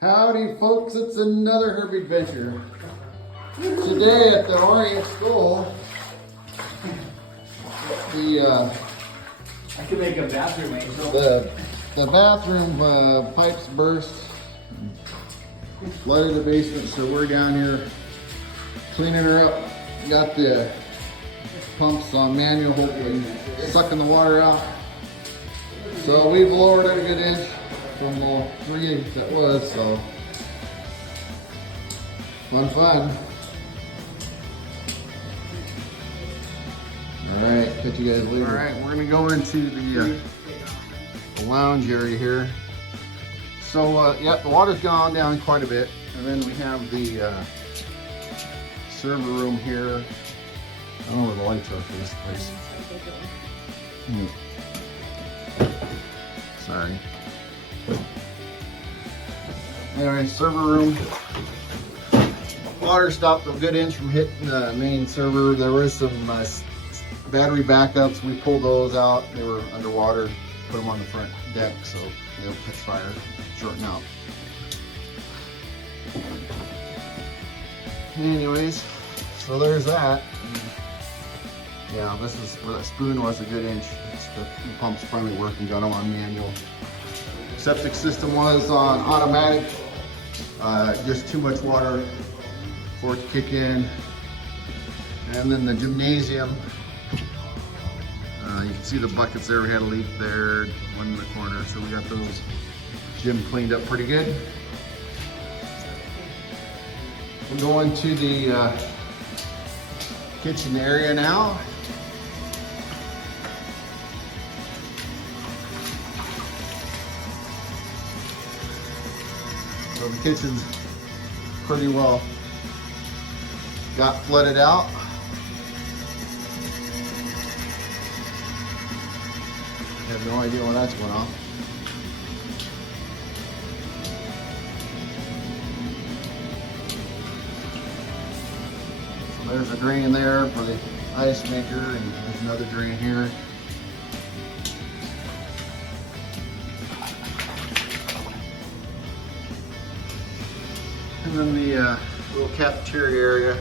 Howdy folks, it's another Herb Adventure. Today at the Orient School, I could make a bathroom angel. the bathroom pipes burst, flooded the basement, so we're down here cleaning her up. Got the pumps on manual, hopefully sucking the water out. So we've lowered it a good inch from the 3/8 that was, so fun. All right, catch you guys later. All right, we're gonna go into the lounge area here. So yeah, the water's gone down quite a bit, and then we have the server room here. I don't know where the lights are for this place. Sorry. Anyway, server room. Water stopped a good inch from hitting the main server. There was some battery backups. We pulled those out. They were underwater. Put them on the front deck so they'll catch fire, shorten out. Anyways, so there's that. Yeah, this is where that spoon was, a good inch. The pump's finally working, got them on manual. Septic system was on automatic. Just too much water for it to kick in. And then the gymnasium. You can see the buckets there. We had a leak there, one in the corner. So we got those gym cleaned up pretty good. We're going to the kitchen area now. So the kitchen's pretty well got flooded out. I have no idea why that's going on. So there's a drain there for the ice maker, and there's another drain here. And then the little cafeteria area,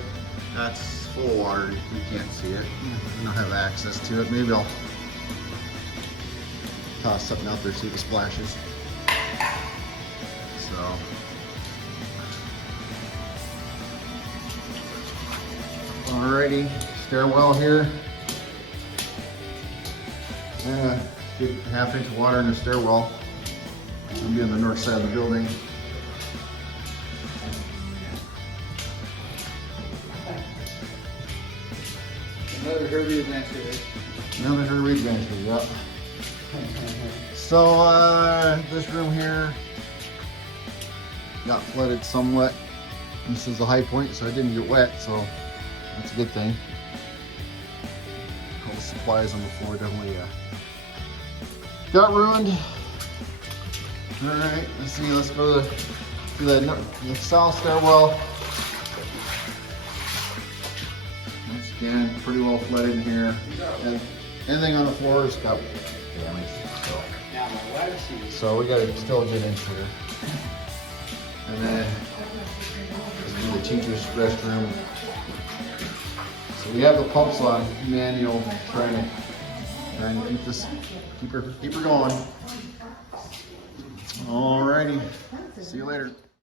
that's full of water. You can't see it. I don't have access to it. Maybe I'll toss something out there, see if it splashes. So, alrighty, stairwell here. Get ½ inch of water in the stairwell. It'll be on the north side of the building. Another Herbie adventure. Another Herbie adventure, yep. So this room here got flooded somewhat. This is the high point, so it didn't get wet, so that's a good thing. All the supplies on the floor definitely got ruined. All right, let's see. Let's go to the south stairwell. Once again, pretty well flooded in here. And anything on the floor has got damage. So we got to still get into here. And then this is the teacher's restroom. So we have the pumps on manual, trying to keep this, keep her going. Alrighty, see you later.